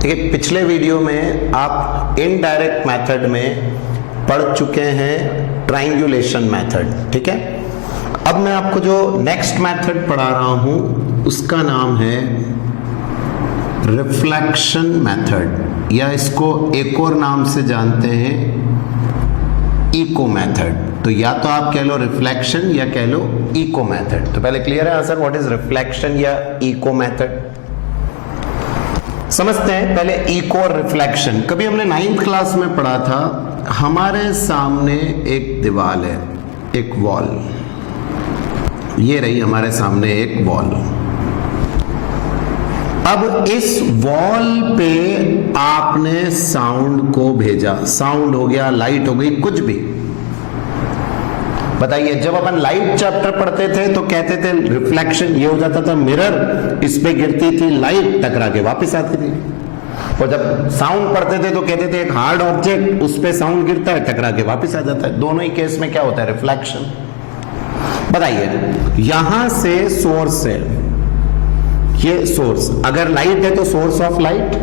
ठीक है, पिछले वीडियो में आप इनडायरेक्ट मेथड में पढ़ चुके हैं ट्रायंगुलेशन मेथड। ठीक है, अब मैं आपको जो नेक्स्ट मेथड पढ़ा रहा हूं उसका नाम है रिफ्लेक्शन मेथड, या इसको एक और नाम से जानते हैं इको मेथड। तो या तो आप कह लो रिफ्लेक्शन या कह लो इको मेथड। तो पहले क्लियर है आंसर व्हाट इज रिफ्लेक्शन या इको मेथड? समझते हैं पहले इको और रिफ्लेक्शन। कभी हमने 9th क्लास में पढ़ा था, हमारे सामने एक दीवार है, एक वॉल, ये रही हमारे सामने एक वॉल। अब इस वॉल पे आपने साउंड को भेजा, साउंड हो गया, लाइट हो गई, कुछ भी। बताइए, जब अपन लाइट चैप्टर पढ़ते थे तो कहते थे रिफ्लेक्शन ये हो जाता था, मिरर इस पे गिरती थी, लाइट टकरा के वापस आती थी। और जब साउंड पढ़ते थे तो कहते थे एक हार्ड ऑब्जेक्ट, उस पे साउंड गिरता है, टकरा के वापस आ जाता है। दोनों ही केस में क्या होता है? रिफ्लेक्शन। बताइए, यहां से सोर्स है, ये सोर्स, अगर लाइट है तो सोर्स ऑफ लाइट,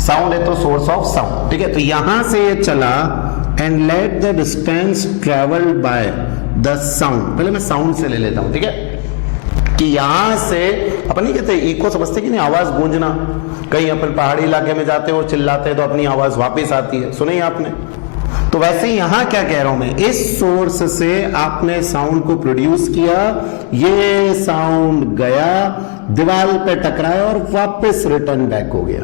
साउंड है तो सोर्स ऑफ साउंड। ठीक है, तो यहां से ये चला and let the distance travelled by the sound. पहले मैं साउंड से ले लेता हूं, ठीक है, कि यहां से अपन नहीं कहते इको, समझते कि नहीं, आवाज गूंजना। कहीं अपन पहाड़ी इलाके में जाते हो, चिल्लाते हैं तो अपनी आवाज वापस आती है, सुनी आपने? तो वैसे ही यहां क्या कह रहा हूं मैं, इस सोर्स से आपने साउंड को प्रोड्यूस किया, ये साउंड गया, दीवार पे टकराया और वापस रिटर्न बैक हो गया।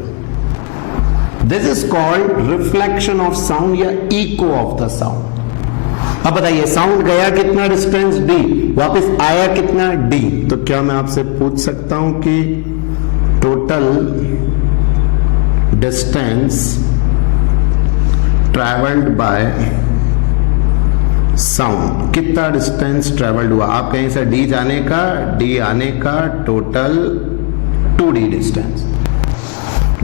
This is called reflection of sound या इको ऑफ द साउंड। अब बताइए, साउंड गया कितना डिस्टेंस d, वापस आया कितना d। तो क्या मैं आपसे पूछ सकता हूं कि total distance travelled by sound, कितना डिस्टेंस ट्रेवल्ड हुआ? आप कहीं से d जाने का, d आने का, टोटल 2d डिस्टेंस।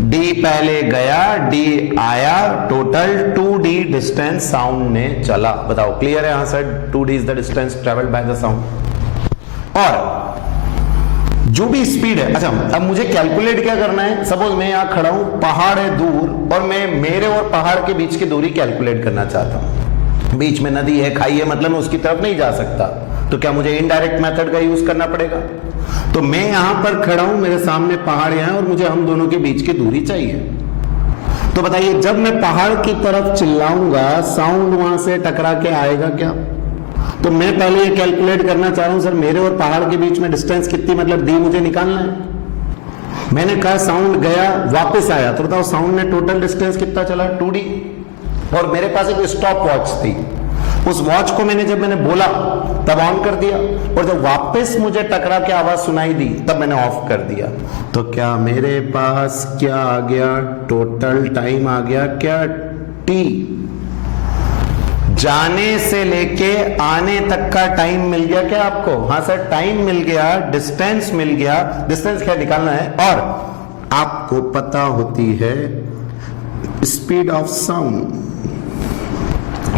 d पहले गया, d आया, टोटल 2d डिस्टेंस साउंड ने चला। बताओ, क्लियर है answer? 2d is the distance travelled by the sound. और जो भी स्पीड है, अच्छा अब मुझे कैलकुलेट क्या करना है? सपोज मैं यहां खड़ा हूं, पहाड़ है दूर, और मैं मेरे और पहाड़ के बीच की दूरी कैलकुलेट करना चाहता हूं। बीच में नदी है, खाई है, मतलब मैं उसकी तरफ नहीं जा सकता, तो क्या मुझे इनडायरेक्ट मेथड का यूज करना पड़ेगा? तो मैं यहां पर खड़ा हूं, मेरे सामने पहाड़ है और मुझे हम दोनों के बीच की दूरी चाहिए। तो बताइए, जब मैं पहाड़ की तरफ चिल्लाऊंगा, साउंड वहां से टकरा के आएगा क्या? तो मैं पहले ये कैलकुलेट करना चाह रहा हूं, सर मेरे और पहाड़ के बीच में डिस्टेंस कितनी, मतलब डी मुझे निकालना है। मैंने कहा साउंड गया, वापस आया, तो बताओ साउंड ने टोटल डिस्टेंस कितना चला? 2d। और मेरे पास एक स्टॉप वॉच थी, उस वॉच को मैंने बोला तब ऑन कर दिया, और जब वापस मुझे टकरा के आवाज सुनाई दी तब मैंने ऑफ कर दिया। तो क्या मेरे पास क्या आ गया? टोटल टाइम आ गया क्या? t। जाने से लेके आने तक का टाइम मिल गया क्या आपको? हाँ सर, टाइम मिल गया, डिस्टेंस मिल गया, डिस्टेंस क्या निकालना है। और आपको पता होती है speed of sound,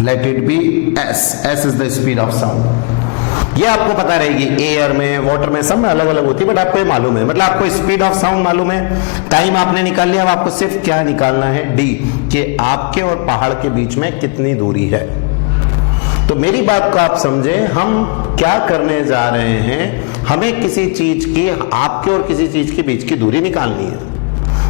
let it be s, s is the speed of sound. ये आपको पता रहेगी, एयर में, वाटर में, सब में अलग अलग होती है, बट आपको ये मालूम है, मतलब आपको स्पीड ऑफ साउंड मालूम है, टाइम आपने निकाल लिया। अब आपको सिर्फ क्या निकालना है? d, कि आपके और पहाड़ के बीच में कितनी दूरी है। तो मेरी बात को आप समझे, हम क्या करने जा रहे हैं, हमें किसी चीज की, आपके और किसी चीज के बीच की दूरी निकालनी है।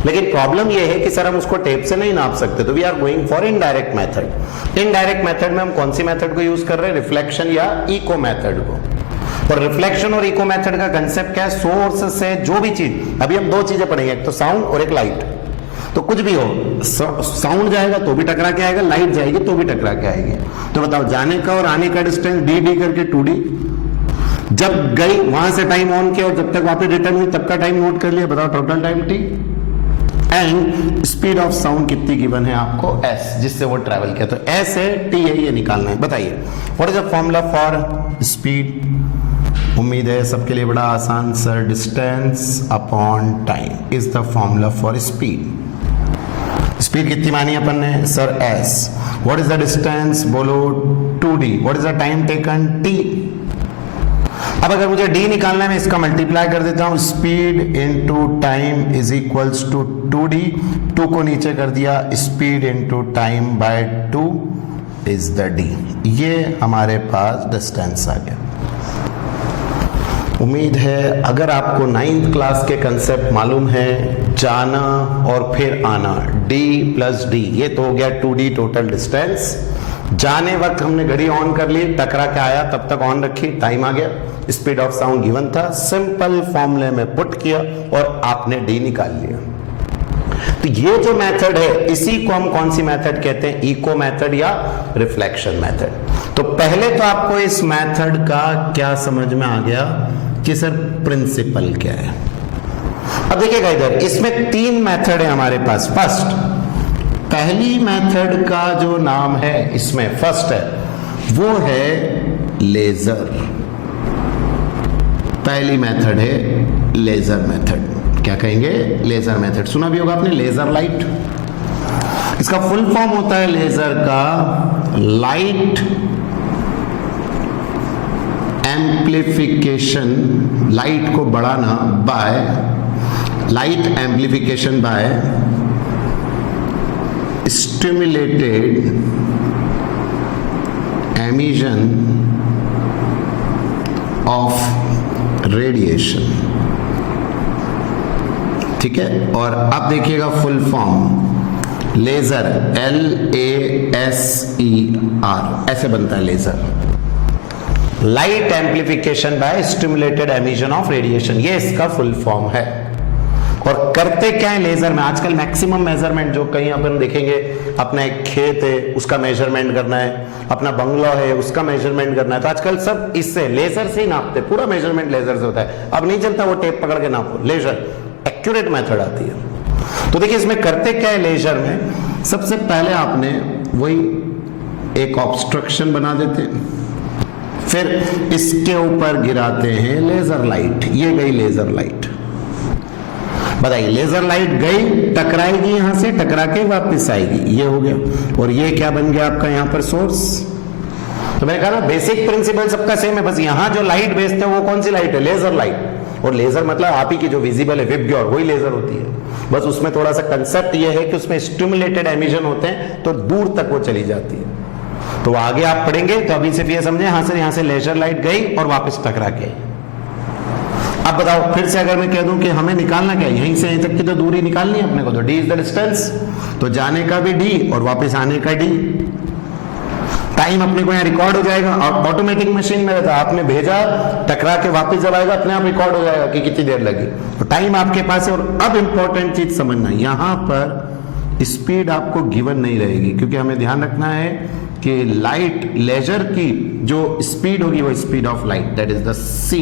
लेकिन प्रॉब्लम यह है कि सर हम उसको टेप से नहीं नाप सकते, तो we are going for indirect method. Indirect method में हम कौन सी मेथड को यूज कर रहे हैं? रिफ्लेक्शन या इको मेथड को। और रिफ्लेक्शन और इको मेथड का कंसेप्ट क्या है? सोर्स से जो भी चीज, अभी हम दो चीजें पढ़ेंगे, एक तो साउंड और एक लाइट। तो कुछ भी हो, साउंड जाएगा तो भी टकरा के आएगा, लाइट जाएगी तो भी टकरा के आएगी। तो बताओ, जाने का और आने का डिस्टेंस डी करके 2d। जब गई वहां से टाइम ऑन किया और जब तक वापस रिटर्न हुई तब का टाइम नोट कर लिया। बताओ total time t। And speed of sound कितनी गिवन है आपको? s, जिससे वो ट्रेवल किया। तो s है, t है, ये निकालना है। बताइए, what is the formula for speed? उम्मीद है सबके लिए बड़ा आसान sir. Distance upon time is the formula for speed. Speed कितनी मानी अपन ने? Sir s। What is the distance? बोलो 2d। What is the time taken? t। अब अगर मुझे d निकालना है, मैं इसका मल्टीप्लाई कर देता हूं, speed into time is equals to 2d, 2 को नीचे कर दिया, speed into time by 2 is the d। ये हमारे पास डिस्टेंस आ गया। उम्मीद है अगर आपको 9th क्लास के कंसेप्ट मालूम है, जाना और फिर आना, d प्लस d, ये तो हो गया 2d टोटल डिस्टेंस। जाने वक्त हमने घड़ी ऑन कर ली, टकरा के आया तब तक ऑन रखी, टाइम आ गया, स्पीड ऑफ साउंड गिवन था, सिंपल फॉर्मूले में पुट किया और आपने d निकाल लिया। तो ये जो मेथड है इसी को हम कौन सी मेथड कहते हैं? इको मेथड या रिफ्लेक्शन मेथड। तो पहले तो आपको इस मेथड का क्या समझ में आ गया कि सर प्रिंसिपल क्या है। अब देखिएगा इधर, इसमें 3 मेथड है हमारे पास। फर्स्ट, पहली मेथड का जो नाम है इसमें फर्स्ट है वो है लेजर। पहली मेथड है लेजर मेथड। क्या कहेंगे? Laser method. सुना भी होगा आपने, लेजर लाइट। इसका फुल फॉर्म होता है लेजर का लाइट एम्प्लीफिकेशन, लाइट को बढ़ाना by, light amplification by stimulated emission of radiation. ठीक है, और अब देखिएगा फुल फॉर्म लेजर, LASER, ऐसे बनता है laser, light amplification by stimulated emission of radiation, ये इसका फुल फॉर्म है। और करते क्या है लेजर में? आजकल मैक्सिमम मेजरमेंट जो कहीं अपन देखेंगे, अपना एक खेत है उसका मेजरमेंट करना है, अपना बंगला है उसका मेजरमेंट करना है, तो आजकल सब इससे लेजर से ही नापते, पूरा मेजरमेंट लेजर से होता है। अब नहीं चलता वो टेप पकड़ के नापो, लेजर एक्यूरेट मेथड आती है। तो देखिए इसमें करते क्या है लेजर में, सबसे पहले आपने वही एक ऑब्स्ट्रक्शन बना देते, फिर इसके ऊपर गिराते हैं लेजर लाइट। ये गई लेजर लाइट। बताइए, लेजर लाइट गई, टकराएगी, यहां से टकरा के वापस आएगी, ये हो गया। और ये क्या बन गया आपका यहां पर सोर्स। तो मैंने कहा ना बेसिक प्रिंसिपल सबका सेम है, बस यहां जो लाइट भेजते हैं वो कौन सी लाइट है? Laser light. और लेजर मतलब आप ही की जो विजिबल है, विबग्योर, वही लेजर होती है। बस उसमें थोड़ा सा कंसेप्ट ये है कि उसमें स्टिमुलेटेड एमिशन होते हैं तो दूर तक वो चली जाती है। तो आगे आप पढ़ेंगे तो अभी सिर्फ ये समझे, यहां से लेजर लाइट गई और वापस टकरा के। अब बताओ फिर से अगर मैं कह दूं कि हमें निकालना क्या है, यहीं से यहीं तक की तो दूरी निकालनी है अपने को, तो d इज द डिस्टेंस, तो जाने का भी d और वापस आने का d। टाइम अपने को यहाँ रिकॉर्ड हो जाएगा, और ऑटोमेटिक मशीन में रहता है, आपने भेजा, टकरा के वापस जब आएगा अपने आप रिकॉर्ड हो जाएगा कि कितनी देर लगी, तो टाइम आपके पास है। और अब इंपॉर्टेंट चीज समझना, यहां पर स्पीड आपको गिवन नहीं रहेगी, क्योंकि हमें ध्यान रखना है कि लाइट, लेजर की जो स्पीड होगी वो speed of light, that is the c।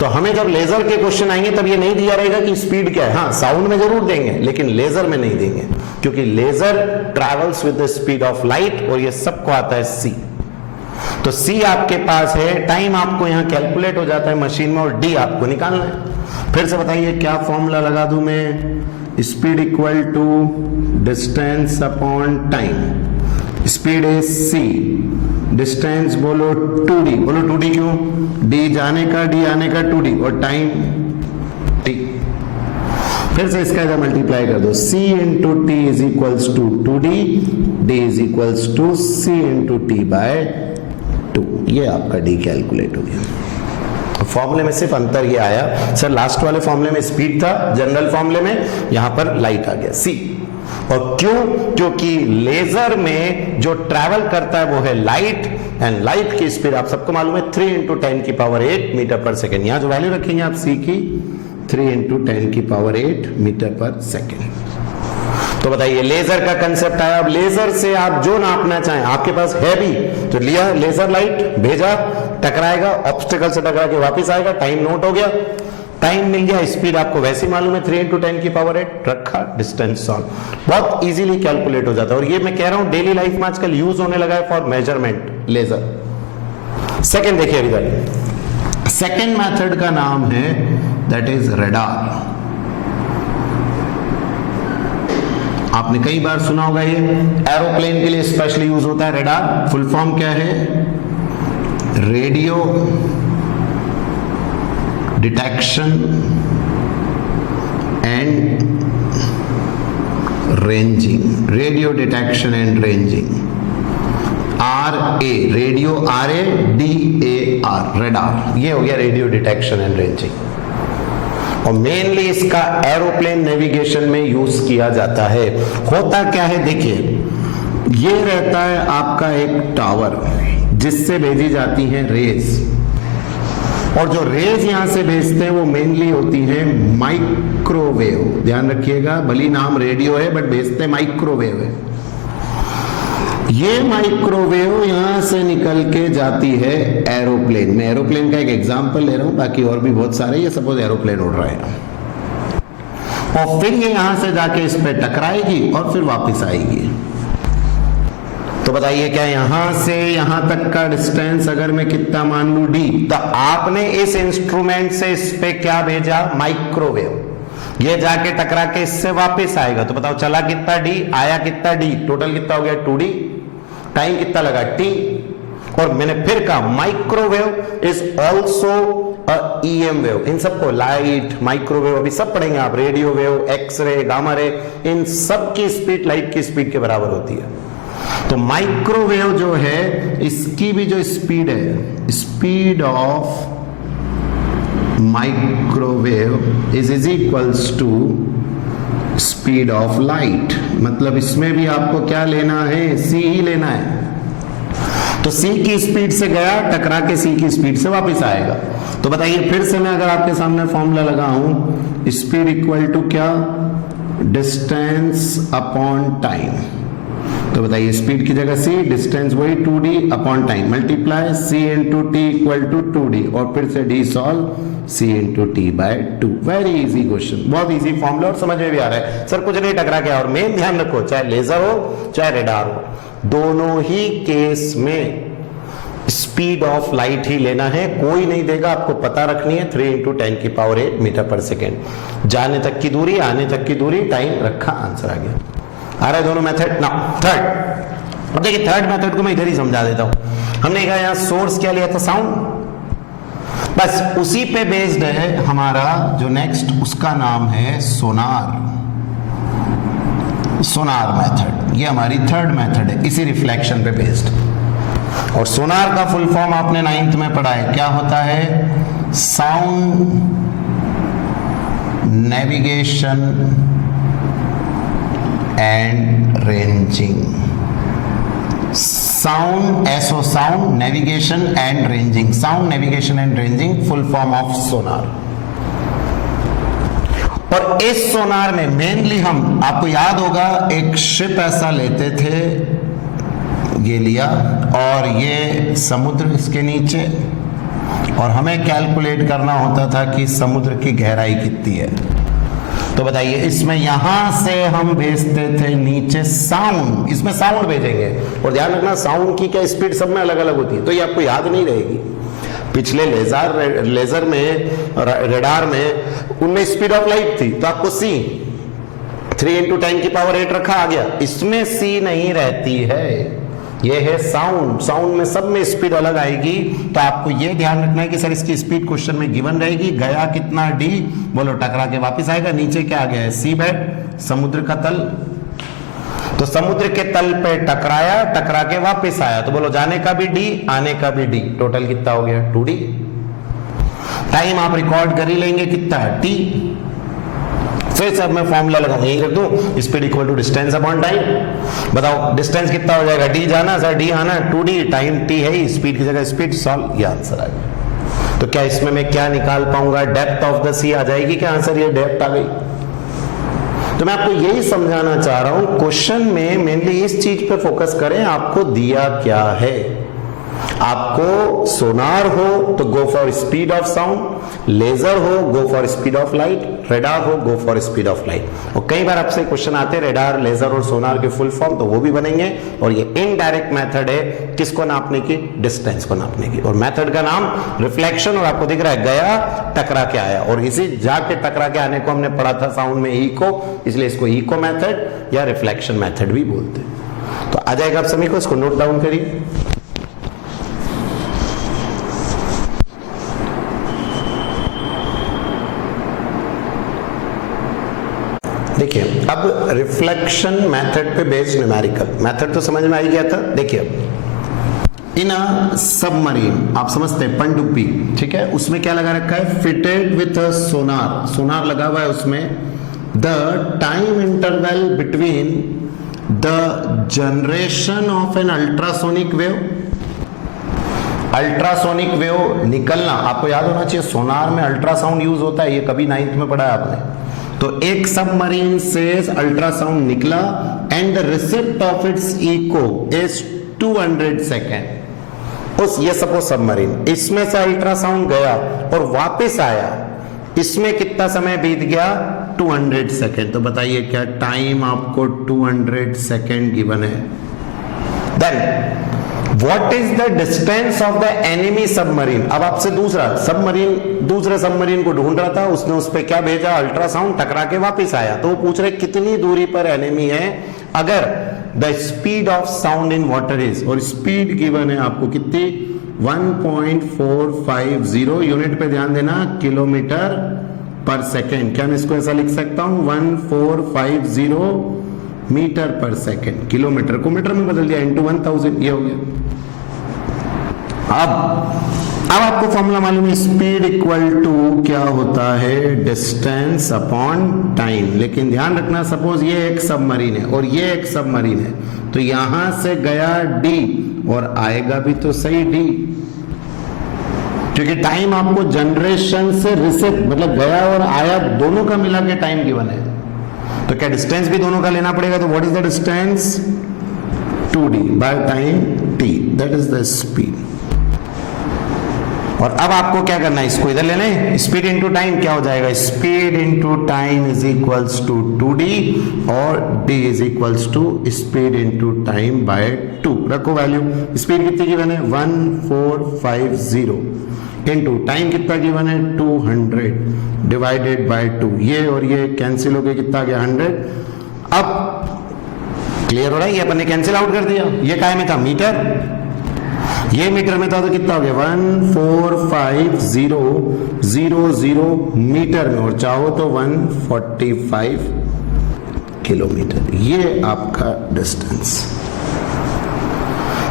तो हमें जब लेजर के क्वेश्चन आएंगे तब ये नहीं दिया रहेगा कि स्पीड क्या है। हाँ, साउंड में जरूर देंगे लेकिन लेजर में नहीं देंगे, क्योंकि laser travels with the speed of light और ये सबको आता है c। तो c आपके पास है, टाइम आपको यहां कैलकुलेट हो जाता है मशीन में, और d आपको निकालना है। फिर से बताइए क्या फॉर्मूला लगा दूं मैं? Speed equal to distance upon time. Speed is c, distance बोलो 2d, बोलो 2d क्यों? d जाने का, d आने का 2d, और टाइम t। फिर से इसका इधर मल्टीप्लाई कर दो, c into T is equals to 2d, d is equals to c into T by 2। ये आपका d कैलकुलेट हो गया। फॉर्मूले में सिर्फ अंतर ये आया, सर लास्ट वाले फॉर्मूले में स्पीड था, जनरल फॉर्मूले में यहां पर लाइट आ गया c। और क्यों? क्योंकि लेजर में जो ट्रैवल करता है वो है लाइट, एंड लाइट की स्पीड आप सबको मालूम है 3 इंटू 10 की पावर 8 मीटर पर सेकेंड। यहां जो वैल्यू रखेंगे आप c की 3 इंटू 10 की पावर 8 मीटर पर सेकेंड। तो बताइए लेजर का कंसेप्ट आया। अब लेजर से आप जो नापना चाहें आपके पास है भी, तो लिया लेजर लाइट, भेजा, टकराएगा, ऑब्स्टिकल से टकरा के वापस आएगा, टाइम नोट हो गया, टाइम मिल गया, स्पीड आपको वैसे ही मालूम है 3 इंटू 10 की पावर 8, रखा, डिस्टेंस सॉल्व, बहुत इजीली कैलकुलेट हो जाता है। और ये मैं कह रहा हूं डेली लाइफ में आजकल यूज होने लगा है फॉर मेजरमेंट लेजर। सेकेंड देखिए इधर, सेकेंड मेथड का नाम है दैट इज रडार। आपने कई बार सुना होगा, ये एरोप्लेन के लिए स्पेशली यूज होता है रडार। फुल फॉर्म क्या है? Radio detection and ranging, radio detection and ranging, RA radio, RA DAR radar, ये हो गया रेडियो डिटेक्शन एंड रेंजिंग। और मेनली इसका एरोप्लेन नेविगेशन में यूज किया जाता है। होता क्या है देखिए, ये रहता है आपका एक टावर जिससे भेजी जाती हैं रेज, और जो रेज यहां से भेजते हैं वो मेनली होती है माइक्रोवेव। ध्यान रखिएगा, भली नाम रेडियो है बट भेजते माइक्रोवेव है। ये माइक्रोवेव यहां से निकल के जाती है एरोप्लेन में। एरोप्लेन का एक एग्जांपल ले रहा हूं, बाकी और भी बहुत सारे। ये सपोज एरोप्लेन उड़ रहा है और फिर ये यहां से जाके इस पे टकराएगी और फिर वापस आएगी। तो बताइए क्या यहां से यहां तक का डिस्टेंस अगर मैं कितना मान लू d, तो आपने इस इंस्ट्रूमेंट से इस पे क्या भेजा, माइक्रोवेव। ये जाके टकरा के इससे वापस आएगा। तो बताओ चला कितना d, आया कितना d, टोटल कितना हो गया 2d, टाइम कितना लगा t। और मैंने फिर कहा microwave is also EM wave. इन सबको लाइट, माइक्रोवेव अभी सब पढ़ेंगे आप, radio wave, x ray, gamma ray, इन सब की स्पीड लाइट की स्पीड के बराबर होती है। तो माइक्रोवेव जो है इसकी भी जो स्पीड है, speed of microwave is equals to speed of light. मतलब इसमें भी आपको क्या लेना है, c ही लेना है। तो c की स्पीड से गया, टकरा के c की स्पीड से वापस आएगा। तो बताइए फिर से मैं अगर आपके सामने फॉर्मूला लगाऊं, स्पीड इक्वल टू क्या, डिस्टेंस अपॉन टाइम। तो बताइए स्पीड की जगह c, डिस्टेंस वही 2d upon time, multiply c into T equal to 2d, और फिर से d solve c into T by 2। Very easy question, बहुत इजी फॉर्मूला और समझ में भी आ रहा है सर, कुछ नहीं टकरा गया। और मेन ध्यान रखो, चाहे लेजर हो चाहे रेडार हो, दोनों ही केस में स्पीड ऑफ लाइट ही लेना है। कोई नहीं देगा, आपको पता रखनी है 3 इंटू 10 की पावर 8 मीटर पर सेकेंड। जाने तक की दूरी, आने तक की दूरी, टाइम रखा, आंसर आ गया। आ रहा है दोनों मेथड ना। थर्ड, अब देखिए थर्ड मेथड को मैं इधर ही समझा देता हूं। हमने कहा यहां सोर्स क्या लिया था, साउंड, बस उसी पे बेस्ड है हमारा जो नेक्स्ट, उसका नाम है सोनार। सोनार मेथड, ये हमारी थर्ड मेथड है, इसी रिफ्लेक्शन पे बेस्ड। और सोनार का फुल फॉर्म आपने 9th में पढ़ा है, क्या होता है, sound navigation and ranging. Sound, so sound navigation and ranging, sound navigation and ranging full form of sonar. और इस सोनार में मेनली हम, आपको याद होगा एक शिप ऐसा लेते थे, ये लिया और ये समुद्र इसके नीचे, और हमें कैलकुलेट करना होता था कि समुद्र की गहराई कितनी है। तो बताइए इसमें यहां से हम भेजते थे नीचे साउंड, इसमें साउंड भेजेंगे। और ध्यान रखना साउंड की क्या स्पीड सब में अलग अलग होती है, तो ये आपको याद नहीं रहेगी। पिछले लेजर में, रेडार में, उनमें स्पीड ऑफ लाइट थी, तो आपको c 3 इंटू 10 की पावर 8 रखा, आ गया। इसमें c नहीं रहती है, ये है साउंड। साउंड में सब में स्पीड अलग आएगी। तो आपको ये ध्यान रखना है कि सर इसकी स्पीड क्वेश्चन में गिवन रहेगी। गया कितना d, बोलो टकरा के वापस आएगा। नीचे क्या आ गया है, सी बेड, समुद्र का तल। तो समुद्र के तल पे टकराया, टकरा के वापस आया, तो बोलो जाने का भी d, आने का भी d, टोटल कितना हो गया 2d। टाइम आप रिकॉर्ड कर ही लेंगे, कितना है t। फिर से अब मैं फॉर्मूला लगाऊंगा, यही रख दूं, speed equal to distance upon time. बताओ डिस्टेंस कितना हो जाएगा, d जाना सर, d आना, 2d, टाइम t है ही, स्पीड की जगह स्पीड, सॉल्व, ये आंसर आ गया। तो क्या इसमें मैं क्या निकाल पाऊंगा, डेप्थ ऑफ द सी आ जाएगी क्या आंसर, ये डेप्थ आ गई। तो मैं आपको यही समझाना चाह रहा हूं, क्वेश्चन में मेनली इस चीज पे फोकस करें, आपको दिया क्या है। आपको सोनार हो तो go for speed of sound, laser हो go for speed of light, radar हो go for speed of light. और कई बार आपसे क्वेश्चन आते हैं रेडार, लेजर और सोनार के फुल फॉर्म, तो वो भी बनेंगे। और ये इनडायरेक्ट मेथड है, किसको नापने की, डिस्टेंस को नापने की। और मेथड का नाम रिफ्लेक्शन, और आपको दिख रहा है गया टकरा के आया, और इसी जाके टकरा के आने को हमने पढ़ा था साउंड में इको, इसलिए इसको इको मेथड या रिफ्लेक्शन मेथड भी बोलते हैं। तो आ जाएगा आप सभी को, इसको नोट डाउन करिए। देखिए अब रिफ्लेक्शन मेथड पे बेस्ड न्यूमेरिकल मेथड तो समझ में आ ही गया था। देखिए इन अ सबमरीन, आप समझते हैं पनडुब्बी, ठीक है, उसमें क्या लगा रखा है, फिटेड विथ अ सोनार, सोनार लगा हुआ है उसमें। The time interval between the generation of an ultrasonic wave, ultrasonic wave निकलना, आपको याद होना चाहिए सोनार में अल्ट्रासाउंड यूज होता है, ये कभी 9th में पढ़ा है आपने। तो एक सबमरीन से अल्ट्रासाउंड निकला and the receipt of its echo is 200 second. उस ये सपोज सबमरीन, इसमें से अल्ट्रासाउंड गया और वापस आया, इसमें कितना समय बीत गया, 200 सेकेंड। तो बताइए क्या टाइम आपको 200 सेकेंड गिवन है। Then what is the distance of the enemy submarine. अब आपसे दूसरा सबमरीन, दूसरे सबमरीन को ढूंढ रहा था, उसने उस पर क्या भेजा, अल्ट्रासाउंड, टकरा के वापस आया। तो वो पूछ रहे कितनी दूरी पर एनिमी है, अगर the speed of sound in water is, और स्पीड गिवन है आपको कितनी, 1.450, यूनिट पे ध्यान देना, किलोमीटर पर सेकेंड। क्या मैं इसको ऐसा लिख सकता हूं, 1450 मीटर पर सेकेंड, किलोमीटर को मीटर में बदल दिया, इंटू 1000, ये हो गया। अब आपको फॉर्मूला मालूम है, स्पीड इक्वल टू क्या होता है, डिस्टेंस अपॉन टाइम। लेकिन ध्यान रखना, सपोज ये एक सबमरीन है और ये एक सबमरीन है, तो यहां से गया d और आएगा भी तो सही d, क्योंकि टाइम आपको जनरेशन से रिसिप्ट, मतलब गया और आया दोनों का मिला के टाइम गिवन है। तो क्या डिस्टेंस भी दोनों का लेना पड़ेगा। तो what is the distance, 2d by time t, that is the speed. और अब आपको क्या करना है, इसको इधर लेना है, स्पीड इंटू टाइम क्या हो जाएगा, speed into time is equals to 2d और d is equals to speed into time by 2। रखो वैल्यू, स्पीड कितनी गिवन है, 1450 इंटू टाइम कितना गिवन है, 200 डिवाइडेड बाय 2। ये और ये कैंसिल हो गए, कितना गया, 100। अब क्लियर हो रहा है, ये अपन ने कैंसिल आउट कर दिया। ये काय में था, मीटर, ये मीटर में था, तो कितना हो गया, 145,000 मीटर में, और चाहो तो 145 किलोमीटर। ये आपका डिस्टेंस।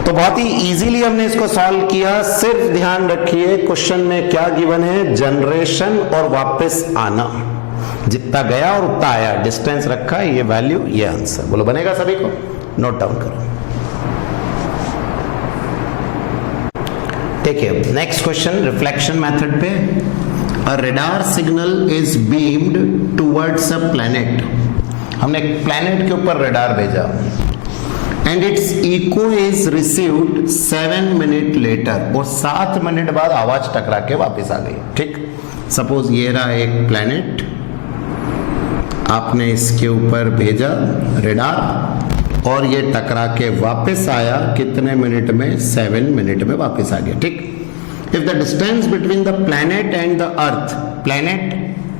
तो बहुत ही इजीली हमने इसको सॉल्व किया। सिर्फ ध्यान रखिए क्वेश्चन में क्या गिवन है, जनरेशन और वापस आना, जितना गया और उतना आया, डिस्टेंस रखा, ये वैल्यू, ये आंसर। बोलो बनेगा सभी को, नोट डाउन करो। देखिए नेक्स्ट क्वेश्चन रिफ्लेक्शन मेथड पे, a radar signal is beamed towards a planet. हमने एक प्लैनेट के ऊपर रडार भेजा and its echo is received 7 minute later, और 7 मिनट बाद आवाज टकरा के वापस आ गई। ठीक, सपोज ये रहा एक प्लैनेट, आपने इसके ऊपर भेजा रडार और ये टकरा के वापस आया, कितने मिनट में, 7 मिनट में वापस आ गया। ठीक, if the distance between the planet and the earth, planet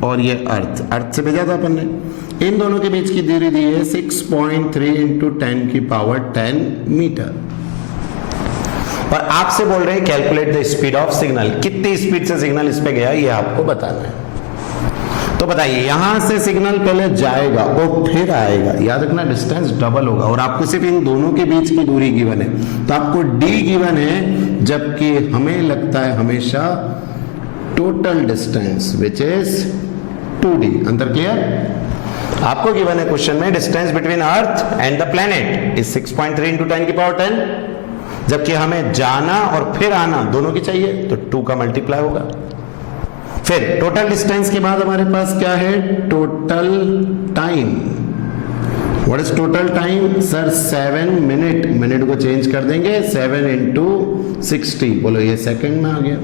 और ये अर्थ, अर्थ से भेजा था अपन ने, इन दोनों के बीच की दूरी दी है 6.3 इंटू 10 की पावर 10 मीटर। और आपसे बोल रहे हैं calculate the speed of signal, कितनी स्पीड से सिग्नल इस पे गया ये आपको बताना है। तो बताइए, यहां से सिग्नल पहले जाएगा और फिर आएगा, याद रखना डिस्टेंस डबल होगा, और आपको सिर्फ इन दोनों के बीच की दूरी गिवन है, तो आपको d गिवन है, जबकि हमें लगता है हमेशा total distance which is 2d। अंतर क्लियर। आपको गिवन है क्वेश्चन में distance between earth and the planet is 6.3 into 10 की पावर 10, जबकि हमें जाना और फिर आना दोनों की चाहिए, तो 2 का मल्टीप्लाई होगा। फिर टोटल डिस्टेंस के बाद हमारे पास क्या है, total time. What is total time sir, 7 minute, minute को चेंज कर देंगे, 7 इंटू 60, बोलो ये सेकंड में आ गया।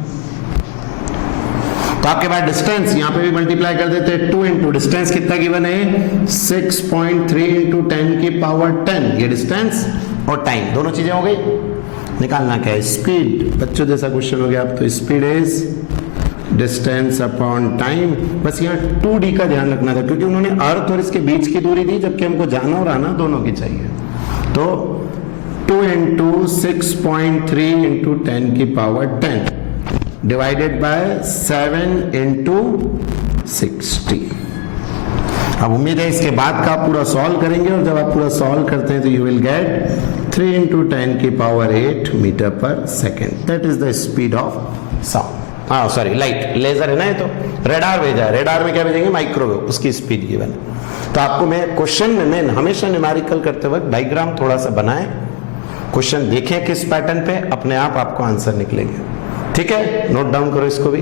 तो आपके पास डिस्टेंस यहां पे भी मल्टीप्लाई कर देते हैं, 2 इंटू डिस्टेंस कितना गिवन है, 6.3 इंटू 10 की पावर 10, ये डिस्टेंस और टाइम दोनों चीजें हो गई। निकालना क्या है, स्पीड। बच्चों जैसा क्वेश्चन हो गया। अब तो speed is distance upon time. बस यहाँ 2d का ध्यान रखना था, क्योंकि उन्होंने अर्थ और इसके बीच की दूरी दी, जबकि हमको जाना और आना दोनों की चाहिए। तो 2 इंटू 6.3 इंटू 10 की पावर 10 डिवाइडेड बाय 7 इंटू 60। अब उम्मीद है इसके बाद का आप पूरा सॉल्व करेंगे, और जब आप पूरा सॉल्व करते हैं तो यू विल गेट 3 × 10⁸ मीटर पर second, that is the speed of sound. हाँ सॉरी, लाइट, लेजर है ना ये, तो रेडार भेजा है, रेडार में क्या भेजेंगे, माइक्रोवेव, उसकी स्पीड गिवन। तो आपको मैं क्वेश्चन में हमेशा न्यूमेरिकल करते वक्त डायग्राम थोड़ा सा बनाएं, क्वेश्चन देखें किस पैटर्न पे, अपने आप आपको आंसर निकलेंगे। ठीक है, नोट डाउन करो इसको भी।